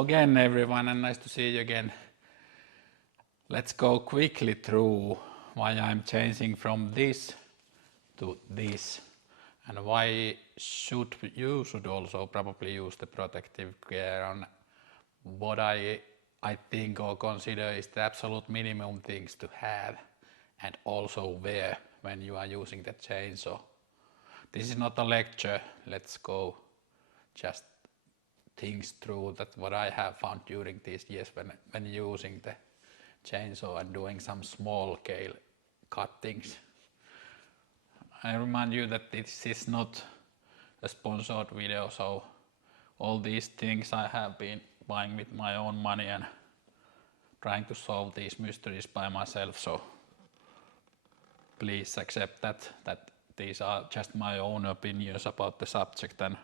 Hello again everyone and nice to see you again. Let's go quickly through why I'm changing from this to this and why you should also probably use the protective gear on what I think or consider is the absolute minimum things to have and also wear when you are using the chainsaw. This is not a lecture, let's go just things through that what I have found during these years when using the chainsaw and doing some small scale cuttings. I remind you that this is not a sponsored video, so all these things I have been buying with my own money and trying to solve these mysteries by myself, so please accept that these are just my own opinions about the subject and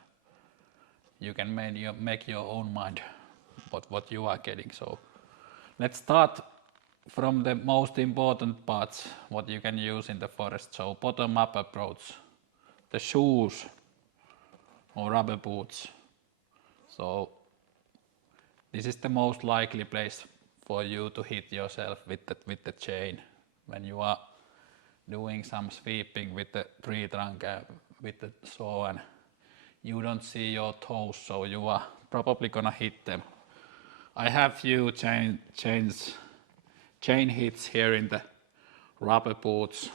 you can make your own mind what you are getting. So let's start from the most important parts what you can use in the forest. So bottom up approach, the shoes or rubber boots. So this is the most likely place for you to hit yourself with the chain when you are doing some sweeping with the tree trunk with the saw and you don't see your toes, so you are probably gonna hit them. I have few chain hits here in the rubber boots,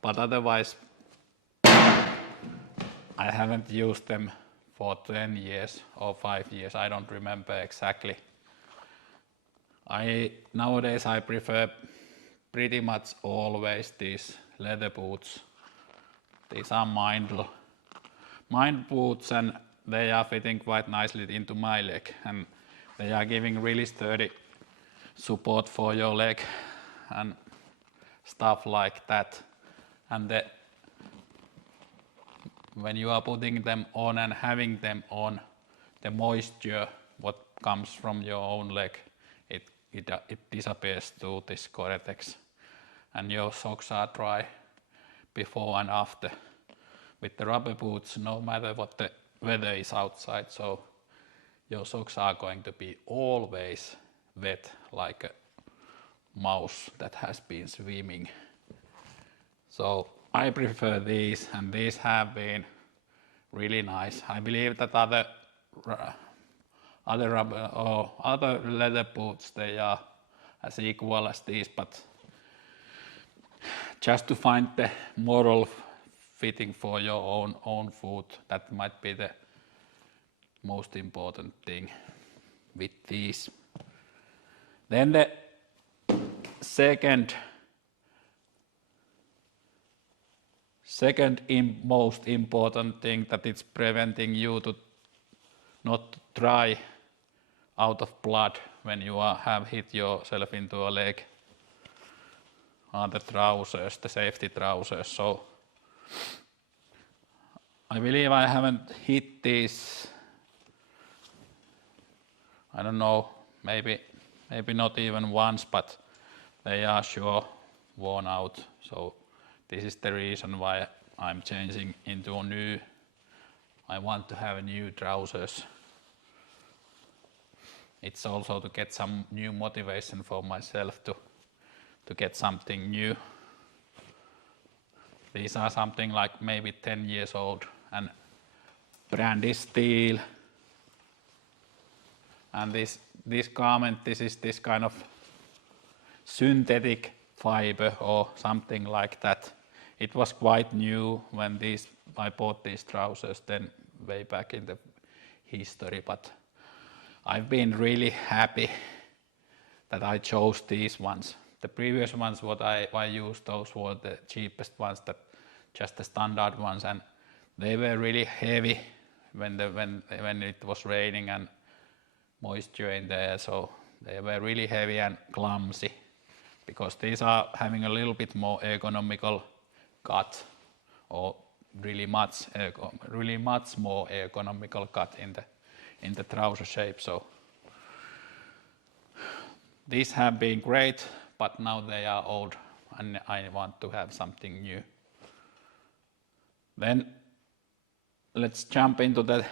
but otherwise I haven't used them for 10 years or 5 years, I don't remember exactly. Nowadays I prefer pretty much always these leather boots. These are Mind boots and they are fitting quite nicely into my leg and they are giving really sturdy support for your leg and stuff like that. And when you are putting them on and having them on, the moisture what comes from your own leg, it disappears to this Gore-Tex and your socks are dry before and after. With the rubber boots, no matter what the weather is outside, so your socks are going to be always wet like a mouse that has been swimming. So I prefer these and these have been really nice. I believe that other rubber or other leather boots they are as equal as these, but just to find the moral fitting for your own foot, that might be the most important thing with these. Then the second most important thing that it's preventing you to not dry out of blood when you have hit yourself into a leg are the trousers, the safety trousers. So I believe I haven't hit these, I don't know, maybe not even once, but they are sure worn out. So this is the reason why I'm changing into a new, I want to have new trousers. It's also to get some new motivation for myself to get something new. These are something like maybe 10 years old and brand is Stihl. And this garment, this is this kind of synthetic fiber or something like that. It was quite new when I bought these trousers then way back in the history, but I've been really happy that I chose these ones. The previous ones what I used, those were the cheapest ones, just the standard ones, and they were really heavy when it was raining and moisture in the air, so they were really heavy and clumsy because these are having a little bit more ergonomical cut or really much more ergonomical cut in the trouser shape. So these have been great, but now they are old and I want to have something new. Then let's jump into the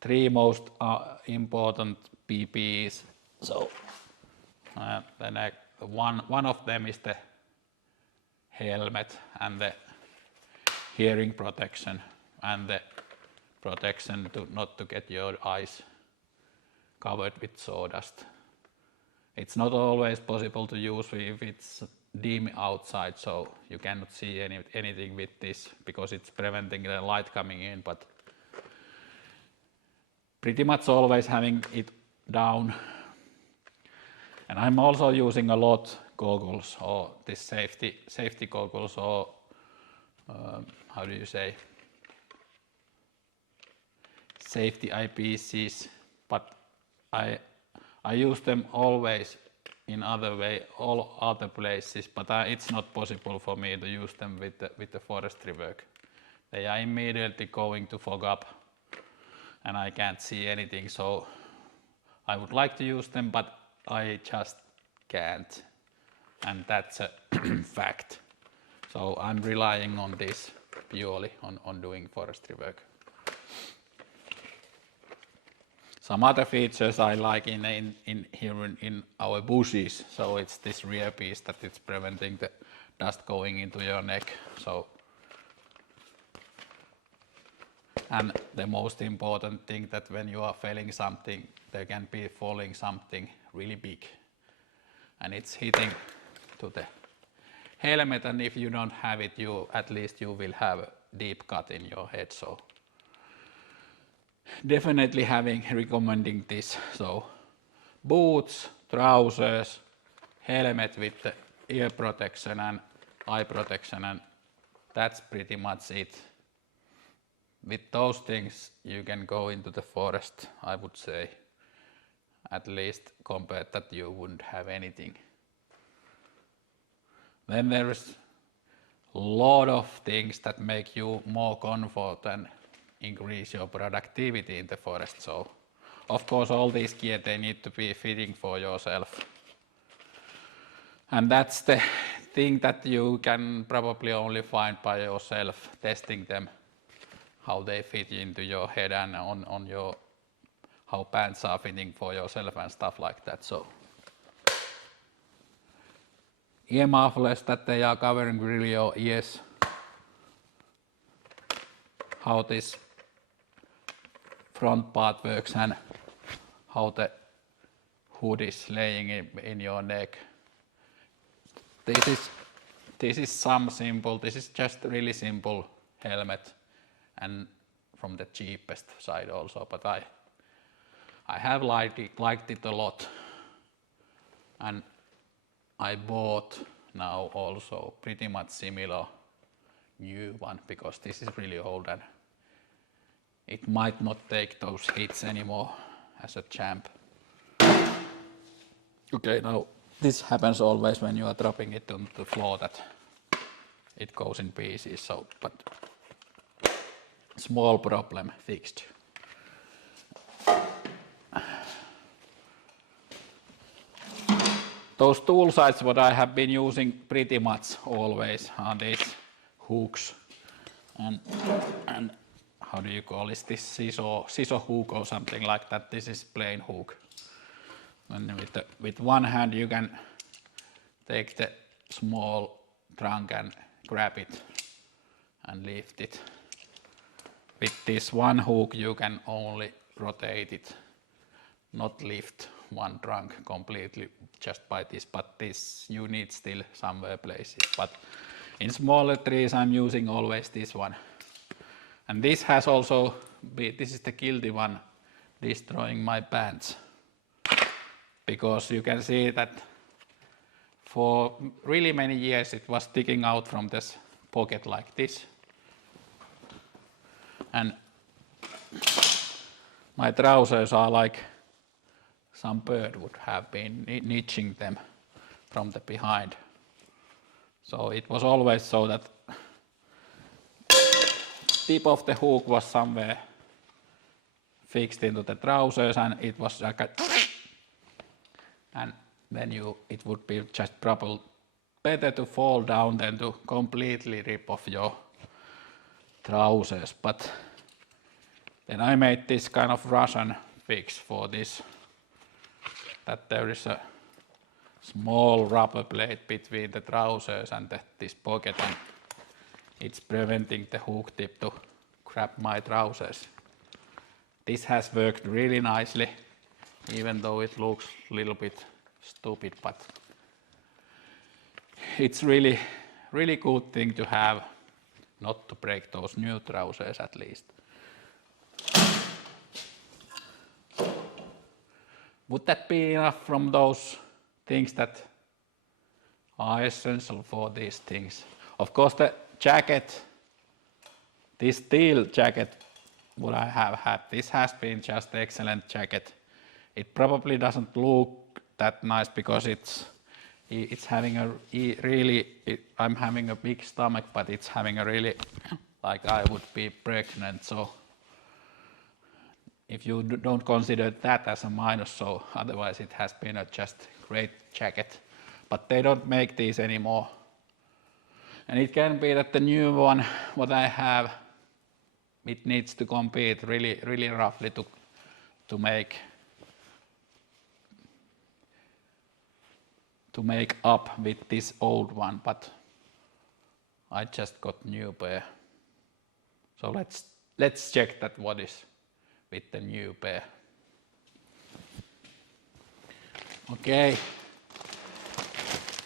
three most important PPEs. So then one of them is the helmet and the hearing protection and the protection not to get your eyes covered with sawdust. It's not always possible to use if it's dim outside, so you cannot see anything with this because it's preventing the light coming in, but pretty much always having it down. And I'm also using a lot goggles or this safety goggles or how do you say, safety eyepieces, but I use them always in all other places, but it's not possible for me to use them with the forestry work. They are immediately going to fog up and I can't see anything, so I would like to use them, but I just can't, and that's a fact. So I'm relying on this purely on doing forestry work. Some other features I like in here in our bushes, so it's this rear piece that it's preventing the dust going into your neck. So, and the most important thing that when you are felling something, there can be falling something really big, and it's hitting to the helmet. And if you don't have it, at least you will have a deep cut in your head. So. Definitely recommending this. So boots, trousers, helmet with the ear protection and eye protection, and that's pretty much it. With those things you can go into the forest, I would say, at least compared that you wouldn't have anything. Then there's a lot of things that make you more comfort and increase your productivity in the forest. So of course all these gear, they need to be fitting for yourself, and that's the thing that you can probably only find by yourself, testing them, how they fit into your head and on your how pants are fitting for yourself and stuff like that. So ear mufflers that they are covering really your ears, how this front part works and how the hood is laying in your neck. This is this is just really simple helmet and from the cheapest side also, but I have liked it a lot, and I bought now also pretty much similar new one because this is really old and it might not take those hits anymore as a champ. Okay, now this happens always when you are dropping it on the floor, that it goes in pieces, so, but small problem fixed. Those tool sites what I have been using pretty much always are these hooks and how do you call this scissor hook or something like that. This is plain hook. And with one hand you can take the small trunk and grab it and lift it. With this one hook you can only rotate it, not lift one trunk completely just by this, but this you need still somewhere places. But in smaller trees I'm using always this one. And this has also this is the guilty one, destroying my pants, because you can see that for really many years it was sticking out from this pocket like this, and my trousers are like some bird would have been niching them from the behind. So it was always so that tip of the hook was somewhere fixed into the trousers, and it was like a and then it would be just probably better to fall down than to completely rip off your trousers. But Then I made this kind of Russian fix for this, that there is a small rubber plate between the trousers and this pocket, and it's preventing the hook tip to grab my trousers. This has worked really nicely, even though it looks a little bit stupid, but it's really good thing to have, not to break those new trousers at least. Would that be enough from those things that are essential for these things? Of course, the jacket, this Stihl jacket, what I have had, this has been just excellent jacket. It probably doesn't look that nice because it's having a really, I'm having a big stomach, but it's having a really, like I would be pregnant, so if you don't consider that as a minus, so otherwise it has been a just great jacket. But they don't make these anymore. And it can be that the new one, what I have, it needs to compete really roughly to make up with this old one, but I just got new pair. So let's check that what is with the new pair. Okay,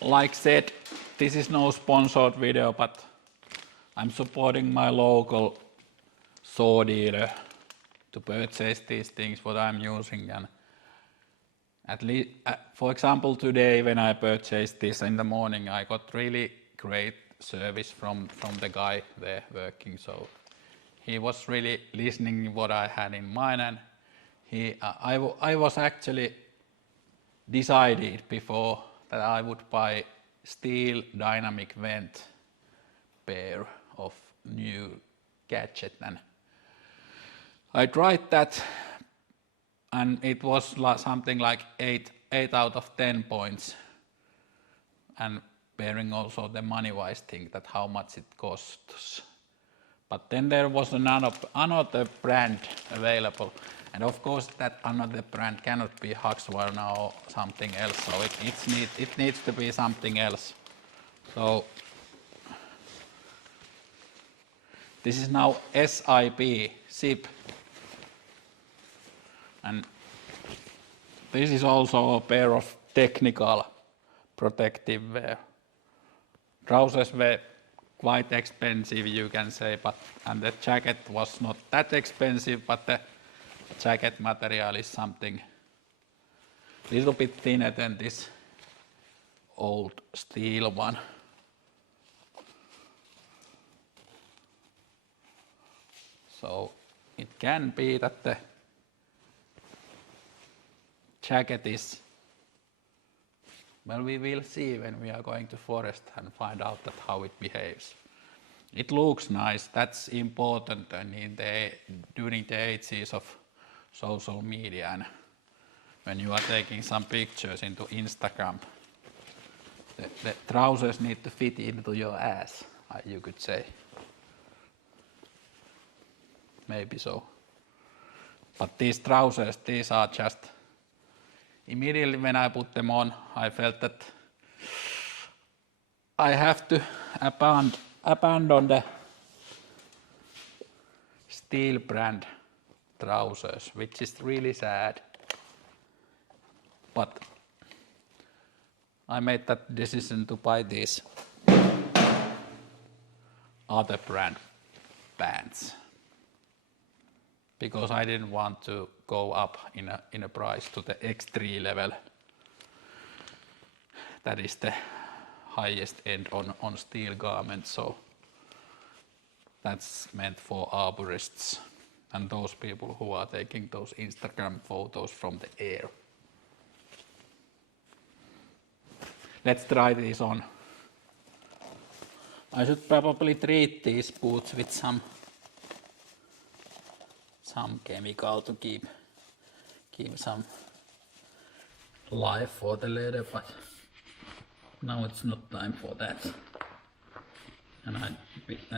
like said, this is no sponsored video, but I'm supporting my local saw dealer to purchase these things what I'm using, and at least, for example, today when I purchased this in the morning, I got really great service from the guy there working. So he was really listening what I had in mind, and I was actually decided before that I would buy Stihl dynamic vent pair of new gadget, and I tried that, and it was something like 8 out of 10 points, and bearing also the money-wise thing that how much it costs. But then there was another brand available, and of course that another brand cannot be Husqvarna or something else, so it needs to be something else. So this is now SIP, and this is also a pair of technical protective wear. Trousers were quite expensive, you can say, and the jacket was not that expensive, but the jacket material is something a little bit thinner than this old Stihl one. So it can be that the jacket is, well, we will see when we are going to forest and find out that how it behaves. It looks nice, that's important, and during the ages of social media, and when you are taking some pictures into Instagram, the trousers need to fit into your ass, you could say. Maybe so. But these trousers, these are just, immediately when I put them on, I felt that I have to abandon the Stihl brand trousers, which is really sad. But I made that decision to buy these other brand pants, because I didn't want to go up in a price to the X3 level. That is the highest end on Stihl garments, so that's meant for arborists and those people who are taking those Instagram photos from the air. Let's try these on. I should probably treat these boots with some chemical to keep some life for the leather, but now it's not time for that. And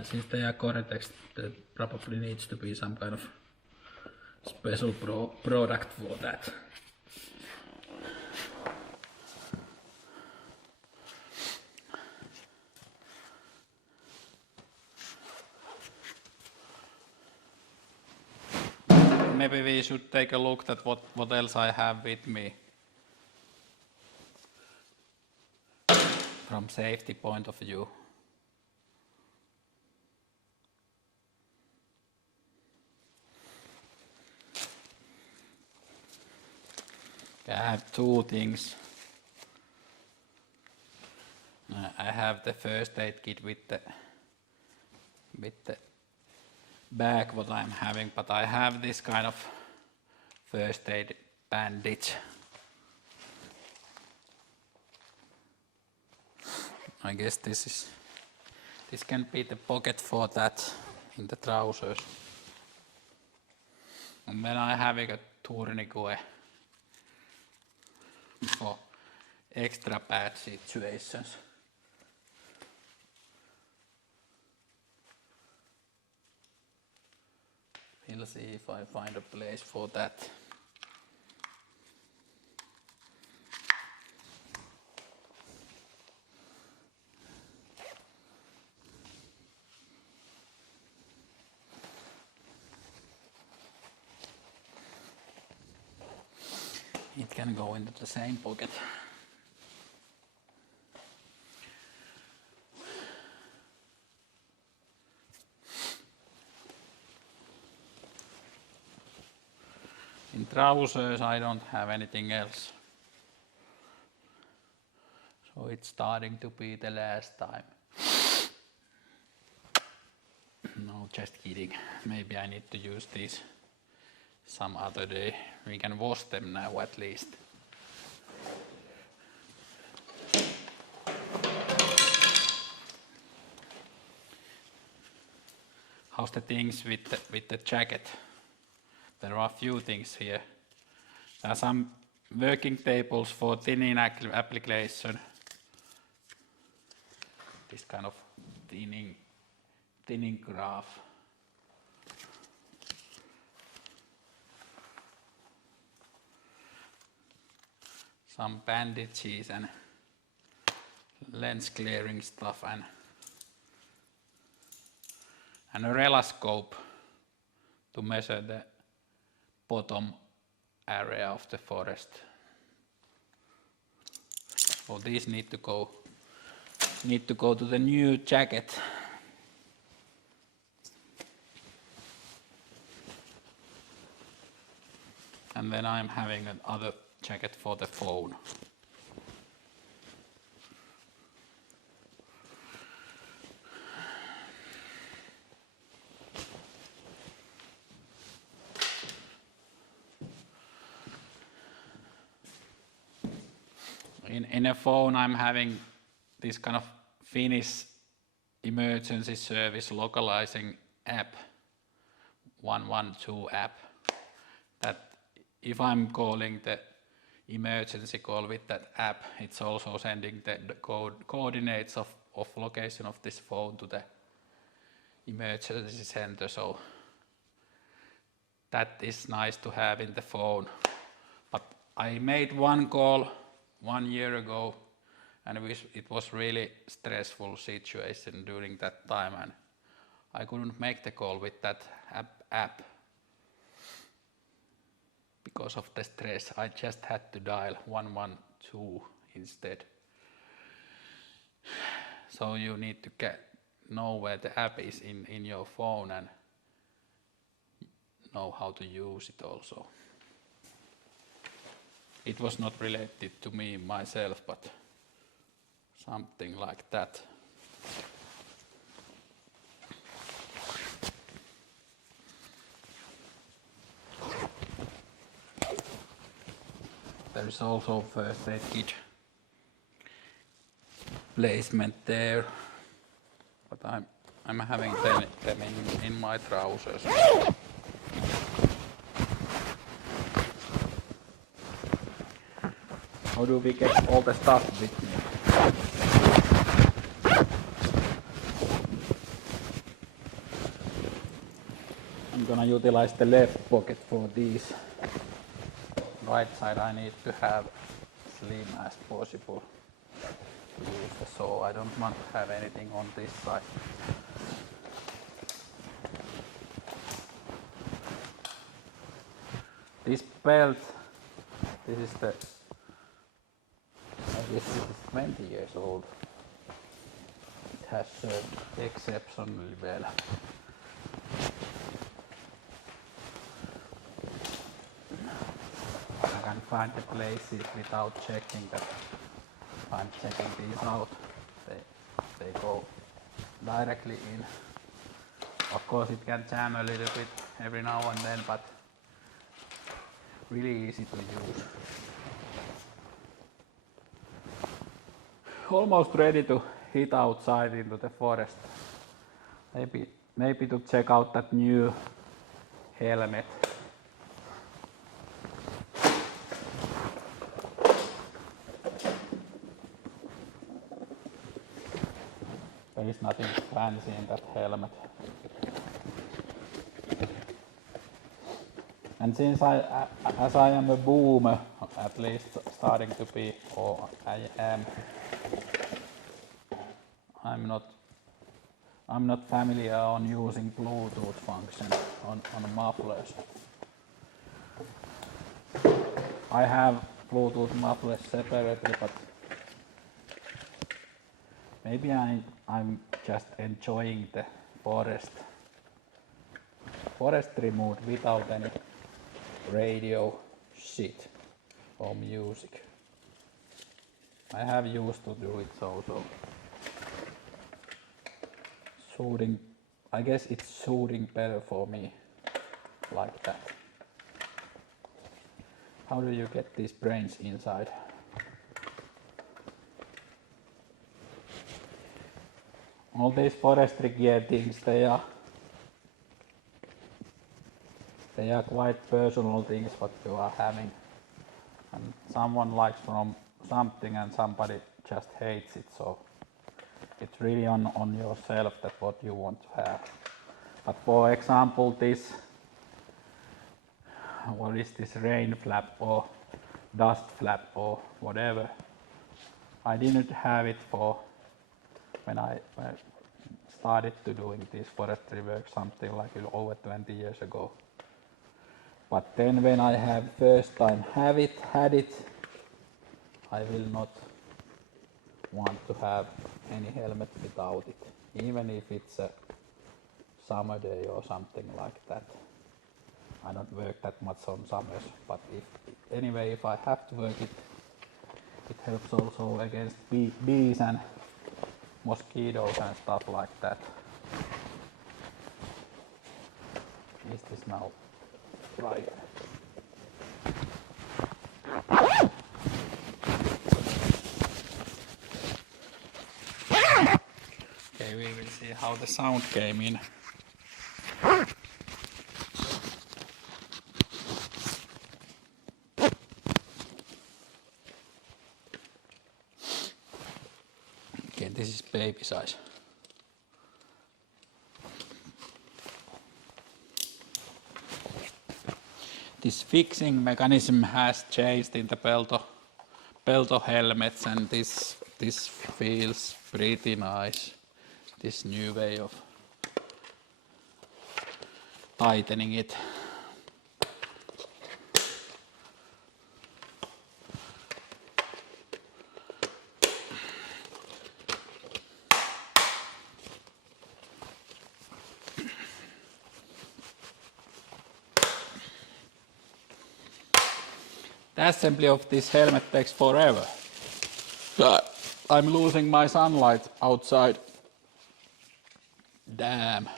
since they are Gore-Tex, there probably needs to be some kind of special product for that. Maybe we should take a look at what else I have with me from safety point of view. I have two things. I have the first aid kit with the bag what I'm having, but I have this kind of first aid bandage. I guess this can be the pocket for that in the trousers. And then I have a tourniquet for extra bad situations. We'll see if I find a place for that. It can go into the same pocket. In trousers I don't have anything else. So it's starting to be the last time. No, just kidding. Maybe I need to use these some other day. We can wash them now at least. How's the things with the jacket? There are a few things here. There are some working tables for thinning application. This kind of thinning graph. Some bandages and lens clearing stuff and a reloscope to measure the bottom area of the forest. So these need to go to the new jacket. And then I'm having another jacket for the phone. In a phone I'm having this kind of Finnish emergency service localizing app, 112 app, that if I'm calling the emergency call with that app, it's also sending the coordinates of location of this phone to the emergency center, so that is nice to have in the phone. But I made one call 1 year ago and it was really stressful situation during that time and I couldn't make the call with that app because of the stress. I just had to dial 112 instead. So you need to know where the app is in your phone and know how to use it also. It was not related to me myself, but something like that. There is also first aid kit placement there, but I'm having them in my trousers. How do we get all the stuff with me? I'm gonna utilize the left pocket for these. Right side I need to have slim as possible to use the saw. I don't want to have anything on this side. This belt, this is 20 years old. It has served exceptionally well. I can find the places without checking that. If I'm checking these out, they go directly in. Of course it can jam a little bit every now and then, but really easy to use. Almost ready to hit outside into the forest. Maybe to check out that new helmet. There is nothing fancy in that helmet. And since as I am a boomer, at least starting to be, or I am, I'm not familiar on using Bluetooth function on mufflers. I have Bluetooth mufflers separately, but maybe I'm just enjoying the forestry mood without any radio shit or music. I have used to do it so. Shooting, I guess it's shooting better for me like that. How do you get these brains inside? All these forestry gear things, they are quite personal things what you are having. And someone likes from something and somebody just hates it, so it's really on yourself that what you want to have. But for example, this, what is this, rain flap or dust flap or whatever, I didn't have it for when I started to doing this forestry work something like over 20 years ago. But then when I have first time had it, I will not want to have any helmet without it, even if it's a summer day or something like that. I don't work that much on summers, but if I have to work it, it helps also against bees and mosquitoes and stuff like that. Is this now right? Okay, we will see how the sound came in. Okay, this is baby size. This fixing mechanism has changed in the Pelto helmets, and this feels pretty nice. This new way of tightening it. The assembly of this helmet takes forever. I'm losing my sunlight outside. Damn.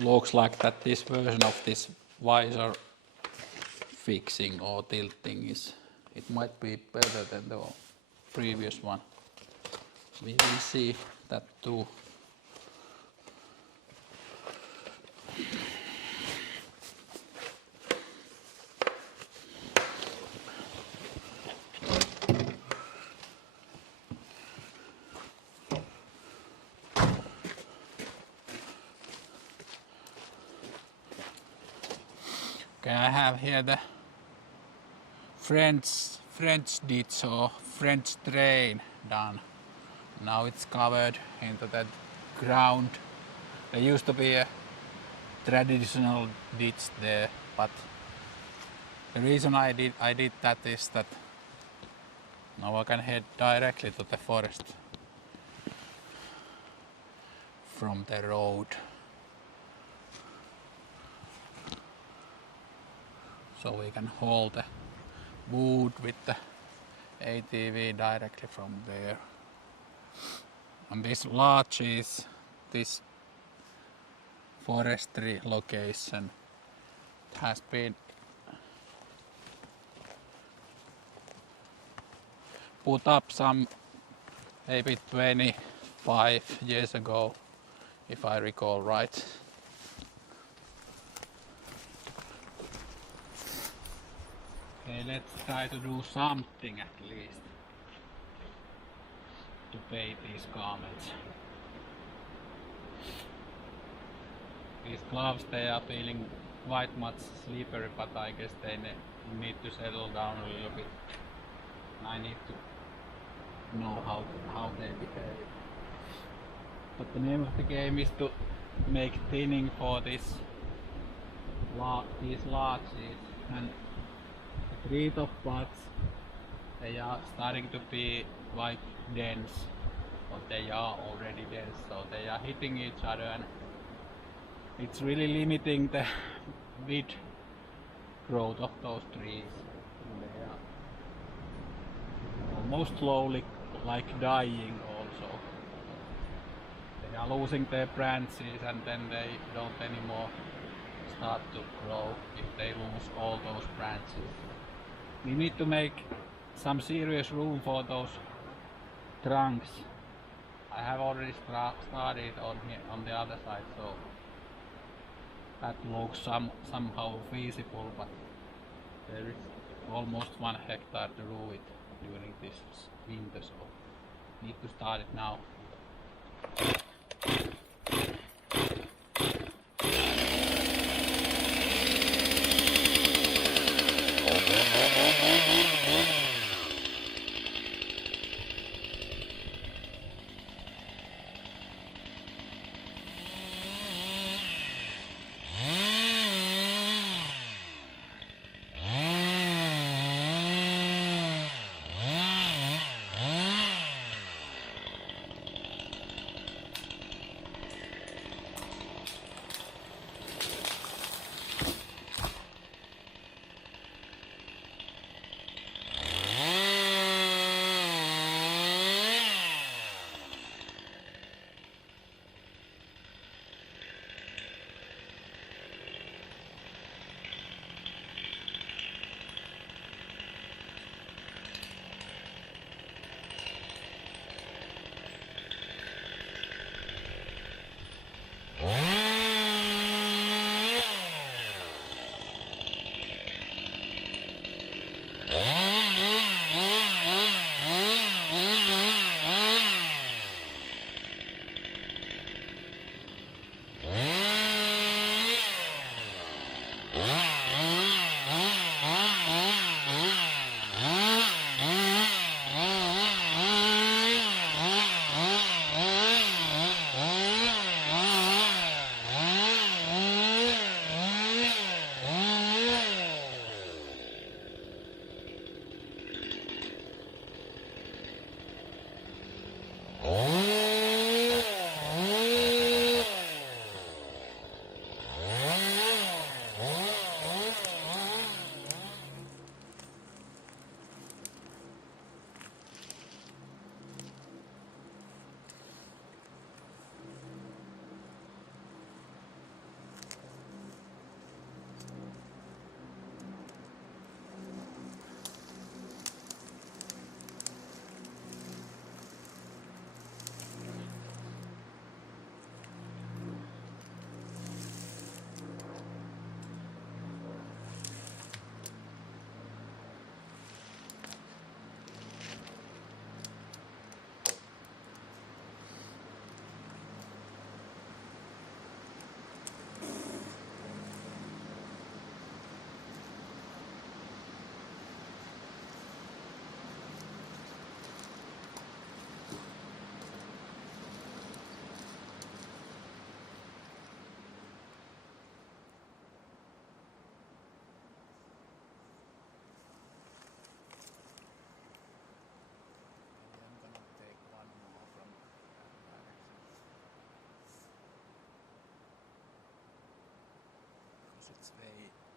Looks like that this version of this visor fixing or tilting it might be better than the previous one. We will see that too. Okay, I have here the French ditch or French drain done. Now it's covered into that ground. There used to be a traditional ditch there, but the reason I did that is that now I can head directly to the forest from the road. So we can haul the wood with the ATV directly from there. And this lodge is this forestry location. It has been put up some maybe 25 years ago, if I recall right. Okay, let's try to do something at least to pay these garments. These gloves, they are feeling quite much slippery, but I guess they need to settle down a little bit. I need to know how they behave. But the name of the game is to make thinning for these larches, and the treetop buds, they are starting to be quite dense, but they are already dense, so they are hitting each other, and it's really limiting the width growth of those trees. They are almost slowly like dying also. They are losing their branches, and then they don't anymore start to grow if they lose all those branches. We need to make some serious room for those trunks. I have already started on the other side, so that looks somehow feasible, but there is almost 1 hectare to do it during this winter, so need to start it now.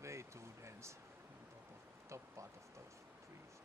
way too dense on top part of those trees.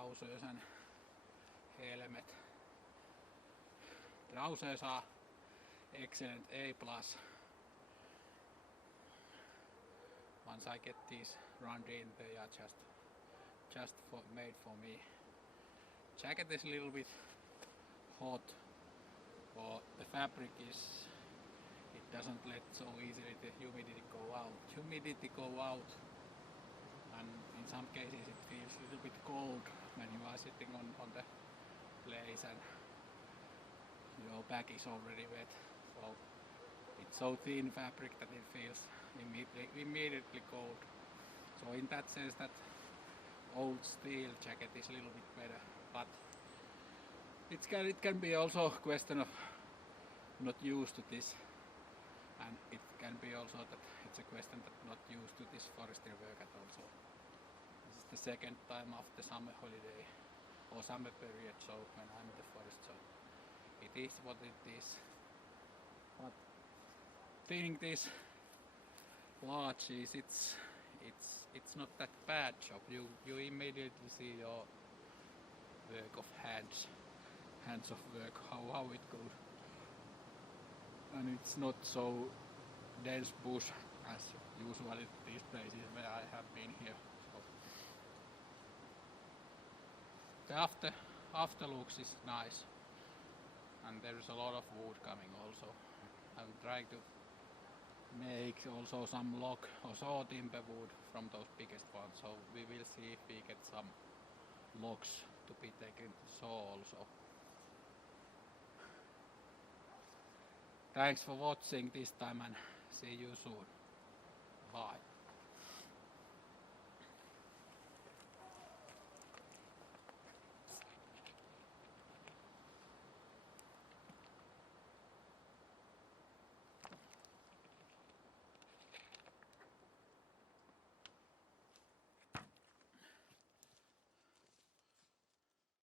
trousers and helmet. Trousers are excellent A+. Once I get these run in, they are just made for me. Jacket is a little bit hot, or the fabric is, it doesn't let so easily the humidity go out. And in some cases it feels a little bit cold when you are sitting on the place and your back is already wet. So it's so thin fabric that it feels immediately cold. So in that sense, that old Stihl jacket is a little bit better, but it can be also a question of not used to this, and it can be also that it's a question that not used to this forestry work at also. This is the second time after summer holiday or summer period, so when I'm in the forest, so it is what it is. But thinning these larches, it's not that bad job. You immediately see your work of hands of work, how it goes, and it's not so dense bush as usually these places where I have been here. So the after looks is nice, and there is a lot of wood coming also. I'm trying to make also some log or saw timber wood from those biggest ones, so we will see if we get some logs to be taken to saw also. Thanks for watching this time and see you soon. Bye.